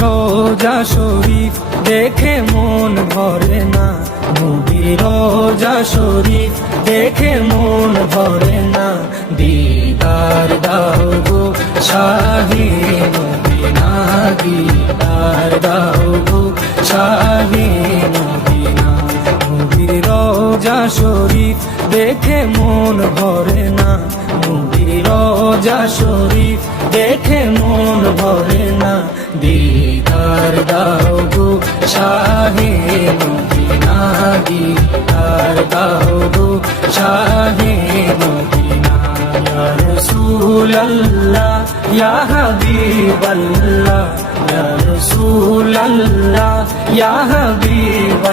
রোজা শরীফ দেখে মন ভরে না, নবীর রোজা শরীফ দেখে মন ভরে না। দিদার দাও গো শাহে মদিনা, দিদার দাও গো শাহে মদিনা। নবীর রোজা শরীফ দেখে মন ভরে না, নবীর রোজা শরীফ দেখে মন ভরে না। দিদার দাও গো শাহে মদিনা, দিদার দাও গো শাহে মদিনা। ইয়া রাসূলুল্লাহ ইয়া হাবিবাল্লাহ, ইয়া রাসূলুল্লাহ ইয়া হাবিবাল্লাহ।